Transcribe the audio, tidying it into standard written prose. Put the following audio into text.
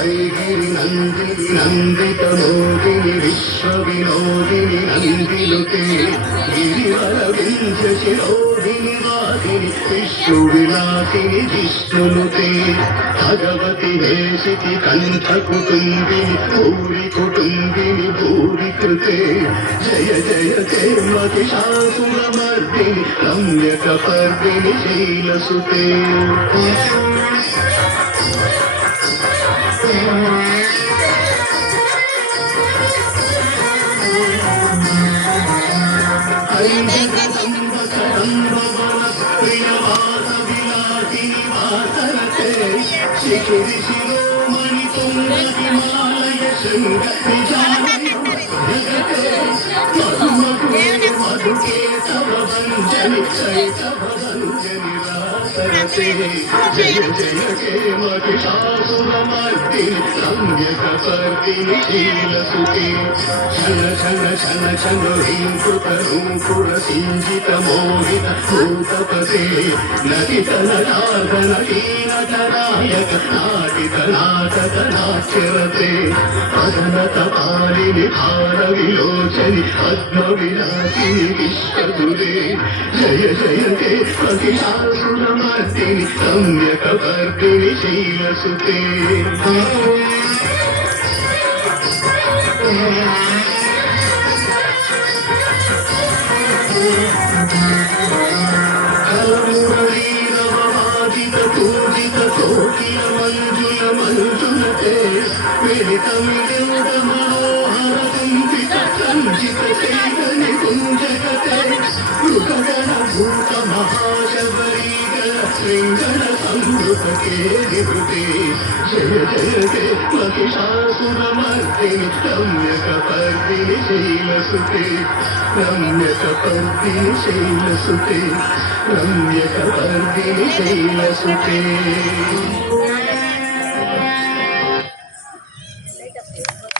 ఐగిరి నందిని నందిత మోదిని విశ్వవినోదిని నందిలుతే గిరివర వింధ్య శిరోధిని వాదిని విష్ణువిలాసిని జిష్ణులుతే భగవతి హేషితి కంఠ కుటుంబిని భూరి కుటుంబిని భూరి కృతే జయ జయ తే మహిషాసురమర్దిని రమ్యకపర్దిని శైలసుతే శిఖిరి శిరోమణి తుంగ హిమాలయ శృంగ మధుకేతవంజని చైతవంజని రాసరతే జయ జయ హే మహిషాసురమర్దిని రమ్యకపర్దిని శీలసుతే ఛన ఛన ఛన ఛన హ్రీంకృత రూపుర సింజిత మోహిత భూతపతే నదిత నరాధన హీనతనాయక నాటిత నాటక నాట్యరతే పదనత పాలిని భార విలోచని పద్మ విలాసిని విశ్వదురే జయ జయ హే మహిషాసురమర్దిని రమ్యకపర్దిని శైలసుతే పూజిత కోకిల మంజుల మంజులతే విహితమిదేవ మనోహర కుంభిత సంజిత చైతన్య కుంజగతే మృగగణ భూత మహాశబరీగణ శృంగణ సంవృత కేలివృతే జయ జయ హే మహిషాసురమర్దిని రమ్యకపర్దిని శైలసుతే రమ్యకపర్దిని శైలసుతే రమ్యకపర్దిని శైలసుతే